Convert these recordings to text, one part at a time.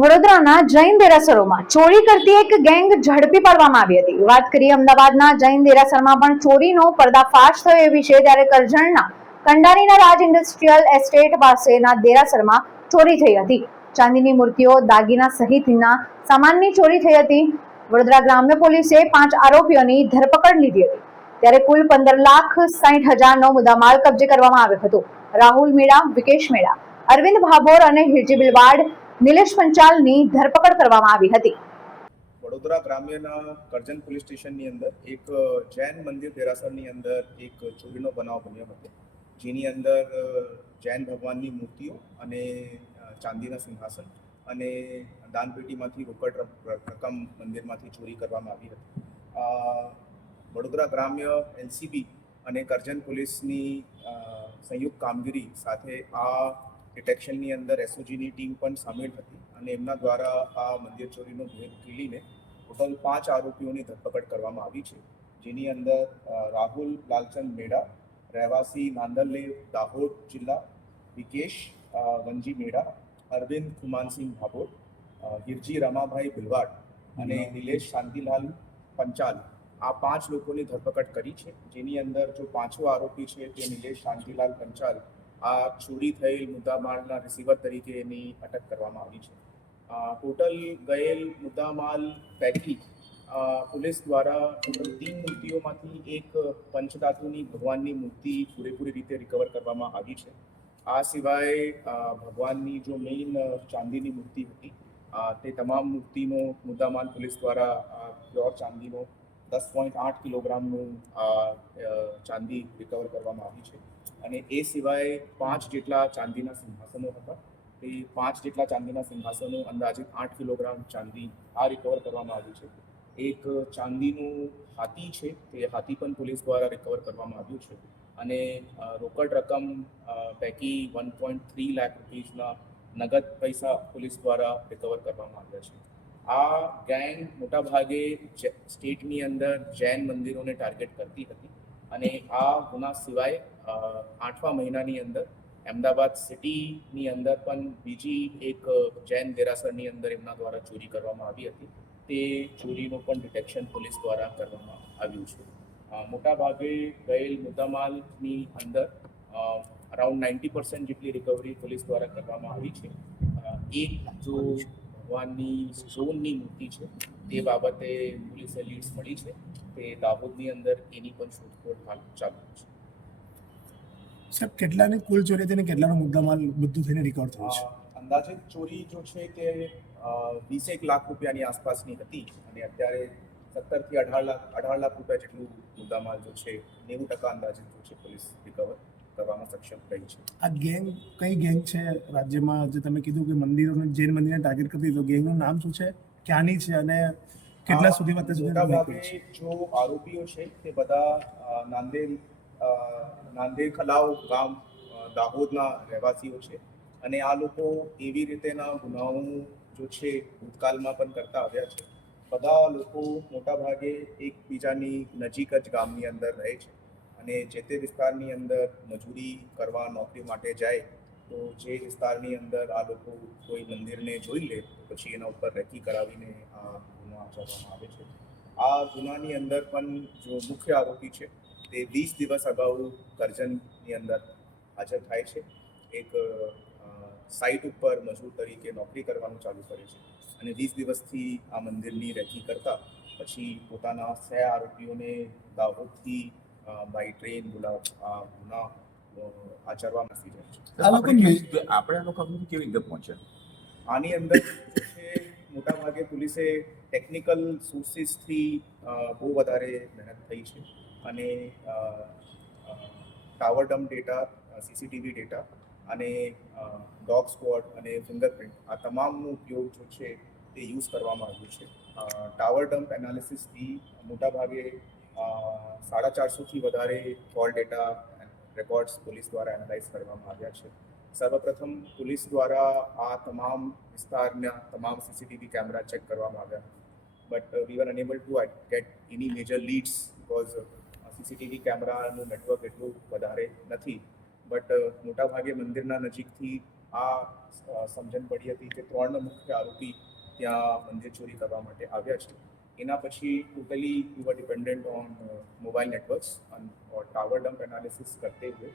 વડોદરાના જૈન દેરાસરોમાં ચોરી કરતી એક ગેંગ ઝડપી પાડવામાં આવી હતી. વાત કરીએ અમદાવાદના જૈન દેરાસરમાં પણ ચોરીનો પર્દાફાશ થયો એ વિશે ત્યારે કરજણના કંડારીના રાજ ઇન્ડસ્ટ્રીયલ એસ્ટેટ પાસેના દેરાસરમાં ચોરી થઈ હતી. ચાંદીની મૂર્તિઓ, દાગીના સહિતના સામાનની ચોરી થઈ હતી. વડોદરા ગ્રામ્ય પોલીસે પાંચ આરોપીઓની ધરપકડ લીધી હતી. ત્યારે કુલ પંદર લાખ સાઠ હજારનો મુદ્દામાલ કબજે કરવામાં આવ્યો હતો. રાહુલ મેળા, વિકેશ મેળા, અરવિંદ ભાભોર અને હિરજી બિલવાડ નિલેશ પંચાલની ધરપકડ કરવામાં આવી હતી. વડોદરા ગ્રામ્યના કરજણ પોલીસ સ્ટેશનની અંદર એક જૈન મંદિર દેરાસરની અંદર એક ચોરીનો બનાવ બન્યો હતો. જેની અંદર જૈન ભગવાનની મૂર્તિઓ અને ચાંદીના સિંહાસન અને દાનપેટીમાંથી રોકડ રક- રકમ મંદિરમાંથી ચોરી કરવામાં આવી હતી. વડોદરા ગ્રામ્ય એલસીબી અને કરજણ પોલીસની સંયુક્ત કામગીરી સાથે આ ડિટેક્શનની અંદર એસઓજીની ટીમ પણ સામેલ હતી અને એમના દ્વારા આ મંદિર ચોરીનો ભેદ ખીલીને ટોટલ પાંચ આરોપીઓની ધરપકડ કરવામાં આવી છે. જેની અંદર રાહુલ લાલચંદ મેડા રહેવાસી નાંદરલેવ દાહોદ જિલ્લા વિકેશ વંજી મેડા અરવિંદ ખુમાનસિંહ ભાભોર હિરજી રમાભાઈ ભિલવાડ અને નિલેશ શાંતિલાલ પંચાલ આ પાંચ લોકોની ધરપકડ કરી છે. જેની અંદર જો પાંચમો આરોપી છે તે નિલેશ શાંતિલાલ પંચાલ આ ચોરી થયેલ મુદ્દામાલના રિસીવર તરીકે એની અટક કરવામાં આવી છે. ટોટલ ગયેલ મુદ્દામાલ પૈકી પોલીસ દ્વારા ટોટલ તીન મૂર્તિઓમાંથી એક પંચધાતુની ભગવાનની મૂર્તિ પૂરેપૂરી રીતે રિકવર કરવામાં આવી છે. આ સિવાય ભગવાનની જો મેઇન ચાંદીની મૂર્તિ હતી તે તમામ મૂર્તિનો મુદ્દામાલ પોલીસ દ્વારા પ્યોર ચાંદીનો દસ પોઈન્ટ આઠ કિલોગ્રામનું ચાંદી રિકવર કરવામાં આવી છે. અને એ સિવાય પાંચ જેટલા ચાંદીના સિંહાસનો હતા. તે પાંચ જેટલા ચાંદીના સિંહાસનો અંદાજિત આઠ કિલોગ્રામ ચાંદી આ રિકવર કરવામાં આવ્યું છે. એક ચાંદીનું હાથી છે તે હાથી પણ પોલીસ દ્વારા રિકવર કરવામાં આવ્યું છે. અને રોકડ રકમ પૈકી વન પોઈન્ટ થ્રી લાખ રૂપીઝના નગદ પૈસા પોલીસ દ્વારા રિકવર કરવામાં આવ્યા છે. આ ગેંગ મોટાભાગે જે- સ્ટેટની અંદર જૈન મંદિરોને ટાર્ગેટ કરતી હતી. અને આ ગુના સિવાય આઠમા મહિનાની અંદર અમદાવાદ સિટીની અંદર પણ બીજી એક જૈન દેરાસરની અંદર એમના દ્વારા ચોરી કરવામાં આવી હતી. તે ચોરીનું પણ ડિટેક્શન પોલીસ દ્વારા કરવામાં આવ્યું છે. મોટાભાગે ગયેલ મુદ્દામાલની અંદર અરાઉન્ડ નાઇન્ટી પર્સન્ટ જેટલી રિકવરી પોલીસ દ્વારા કરવામાં આવી છે. એક જો ભગવાનની સોનની મૂર્તિ છે, તે બાબતે પોલીસે લીડ્સ મળી છે. તે દાહોદની અંદર એની પણ શોધખોળ હાલ ચાલુ છે. સાહેબ કેટલાની કુલ ચોરી હતી અને કેટલાનો મુદ્દામાલ બધું થઈને રિકવર થયું છે? અંદાજે ચોરી જો છે તે વીસેક લાખ રૂપિયાની આસપાસની હતી અને અત્યારે સત્તરથી અઢાર લાખ અઢાર લાખ રૂપિયા જેટલું મુદ્દામાલ જો છે નેવું ટકા અંદાજે જો છે પોલીસ રિકવર કરવામાં સક્ષમ રહી છે. આ ગેંગ કઈ ગેંગ છે? રાજ્યમાં જે તમે કીધું કે મંદિરોને જૈન મંદિરને ટાર્ગેટ કરતી તો ગેંગનું નામ શું છે? ક્યાંની છે અને કેટલા સુધીમાં સુધી મોટાભાગે છે? જો આરોપીઓ છે તે બધા નાંદેડ નાંદેડ ખલાવ ગામ દાહોદના રહેવાસીઓ છે. અને આ લોકો એવી રીતેના ગુનાઓ જો છે, ભૂતકાળમાં પણ કરતા આવ્યા છે. બધા લોકો મોટાભાગે એકબીજાની નજીક જ ગામની અંદર રહે છે. અને જે તે વિસ્તારની અંદર મજૂરી કરવા નોકરી માટે જાય, તો જે વિસ્તારની અંદર આ લોકો કોઈ મંદિરને જોઈ લે પછી એના ઉપર રેકી કરાવીને આ ગુનો આચરવામાં આવે છે. આ ગુનાની અંદર પણ જો મુખ્ય આરોપી છે તે વીસ દિવસ અગાઉ કરજણની અંદર હાજર થાય છે. એક સાઇટ ઉપર મજૂર તરીકે નોકરી કરવાનું ચાલુ કરે છે. અને વીસ દિવસથી આ મંદિરની રેકી કરતા પછી પોતાના સહ આરોપીઓને દાહોદથી બાય ટ્રેન ગુલાબ આ ગુના આચરવા નથી જાય છે. આપણે લોકો કેવી રીતે પહોંચ્યા? આની અંદર મોટાભાગે પોલીસે ટેકનિકલ સોર્સિસથી બહુ વધારે મહેનત થઈ છે. અને tower dump data CCTV data અને ડોગ સ્ક્વોડ અને ફિંગરપ્રિન્ટ આ તમામનો ઉપયોગ જો છે તે યુઝ કરવામાં આવ્યું છે. ટાવર ડમ્પ એનાલિસિસથી મોટાભાગે સાડા ચારસોથી વધારે કોલ ડેટા રેકોર્ડ્સ પોલીસ દ્વારા એનાલાઇઝ કરવામાં આવ્યા છે. સર્વપ્રથમ પોલીસ દ્વારા આ તમામ વિસ્તારના તમામ સીસીટીવી કેમેરા ચેક કરવામાં આવ્યા. But we are unable to get any major leads because CCTV કેમેરાનું નેટવર્ક એટલું વધારે નથી બટ મોટાભાગે મંદિરના નજીકથી આ અ, સમજણ પડી હતી કે ત્રણ મુખ્ય આરોપી ત્યાં મંદિર ચોરી કરવા માટે આવ્યા છે એના પછી totally we were dependent on mobile networks और टावर डंप एनालिसिस करते हुए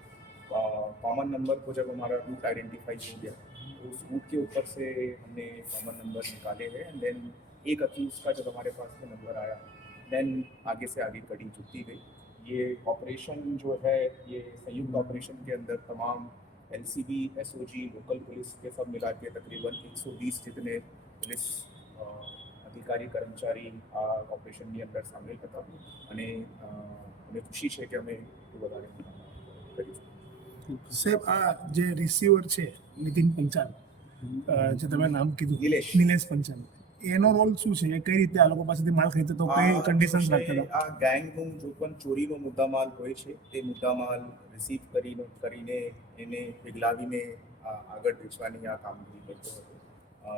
कॉमन नंबर को जब हमारा रूट आइडेंटिफाई हो गया तो उस रूट के ऊपर से हमने कॉमन नंबर निकाले हैं एंड देन एक अक्यूज का जब हमारे पास में नंबर आया देन आगे से आगे कड़ी जुड़ती गई ये ऑपरेशन जो है ये संयुक्त ऑपरेशन के अंदर तमाम L C B S O G local police के सब मिला के तकरीबन 120 जितने पुलिस अ, અધિકારી કર્મચારી આ ઓપરેશનની અંદર સામેલ હતા અને અ, અમને ખુશી છે કે અમે એટલું વધારે કર્યું સાહેબ આ જે રિસીવર છે નીતિન પંચાલ અ, જે તમે નામ કીધું નિલેશ. નિલેશ પંચાલ એનો રોલ શું છે? કઈ રીતે આ લોકો પાસેથી માલ ખરીદતો તો કઈ કન્ડિશન્સ રાખતા હતા આ ગેંગનું જો પણ ચોરીનો મુદ્દામાલ હોય છે તે મુદ્દામાલ રિસીવ કરીને કરીને એને પીગલાવીને આ આગળ વેચવાની આ કામગીરી કરતો હતો.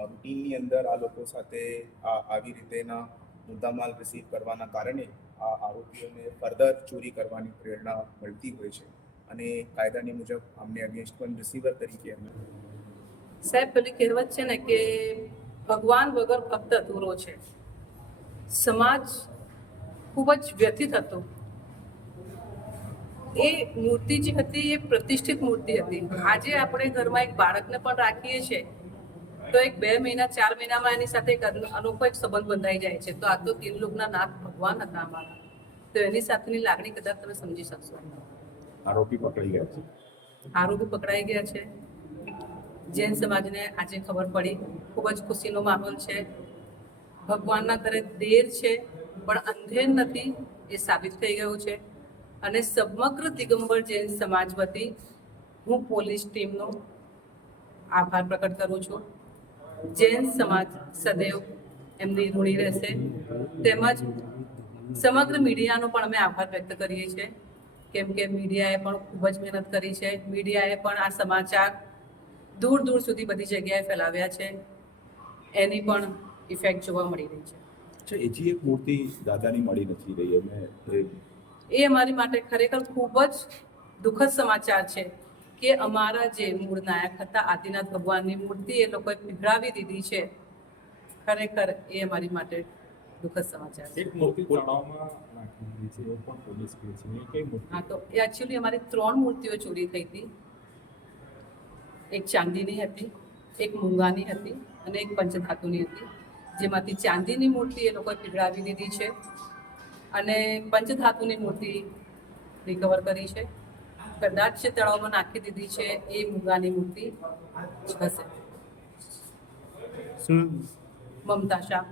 રૂટીનની અંદર આ લોકો સાથે આ આવી રીતેના મુદ્દામાલ રિસીવ કરવાના કારણે આ આરોપીઓને ફર્ધર ચોરી કરવાની પ્રેરણા મળતી હોય છે. અને કાયદાની મુજબ અમને અગેન્સ્ટ પણ રિસીવર તરીકે અમે સાહેબ પેલી કહેવત છે ને કે ભગવાન વગર ભક્ત અધૂરો છે. સમાજ ખૂબ જ વ્યથિત હતો. એ મૂર્તિ જે હતી એ પ્રતિષ્ઠિત મૂર્તિ હતી. આજે આપણે ઘરમાં એક બાળકને પણ રાખીએ છીએ તો એક બે મહિના ચાર મહિનામાં એની સાથે એક અનોખો એક સંબંધ બંધાઈ જાય છે. તો આ તો તીન લોકના નાથ ભગવાન હતા અમારા. તો એની સાથેની લાગણી કદાચ તમે સમજી શકશો. આરોપી પકડી ગયા છે. આરોપી પકડાઈ ગયા છે. જૈન સમાજને આજે ખબર પડી. ખૂબ જ ખુશીનો માહોલ છે. ભગવાનના ઘરે દેર છે, પણ અંધેર નથી એ સાબિત થઈ ગયું છે. અને સમગ્ર દિગંબર જૈન સમાજ વતી હું પોલીસ ટીમનો આભાર પ્રકટ કરું છું. જૈન સમાજ સદૈવ એમની ઋણી રહેશે. તેમજ સમગ્ર મીડિયાનો પણ અમે આભાર વ્યક્ત કરીએ છીએ. કેમ કે મીડિયાએ પણ ખૂબ જ મહેનત કરી છે. મીડિયાએ પણ આ સમાચાર દૂર દૂર સુધી બધી જગ્યાએ ફેલાવ્યા છે. એની પણ ઇફેક્ટ જોવા મળી રહી છે. અચ્છા એજી એક મૂર્તિ દાદાની મળી નથી રહી અમે એ અમારી માટે ખરેખર ખૂબ જ દુઃખદ સમાચાર છે કે અમારા જે મૂળ નાયક હતા આદિનાથ ભગવાનની મૂર્તિ એ લોકોએ પીગળાવી દીધી છે. ખરેખર એ અમારી માટે દુઃખદ સમાચાર છે. એક મૂર્તિ તળાવમાં નાખી દીધી છે એ પણ પોલીસ કહે છે. કે મૂર્તિ? હા તો એ એક્ચ્યુઅલી અમારી ત્રણ મૂર્તિઓ ચોરી થઈ હતી. એક ચાંદીની હતી એક મૂંગાની હતી અને એક પંચધાતુની હતી. જેમાંથી ચાંદીની મૂર્તિ એ લોકોએ પીગળાવી દીધી છે અને પંચધાતુની મૂર્તિ રિકવર કરી છે. કદાચ જે તળાવમાં નાખી દીધી છે એ મૂંગાની મૂર્તિ હશે. મમતા શાહ.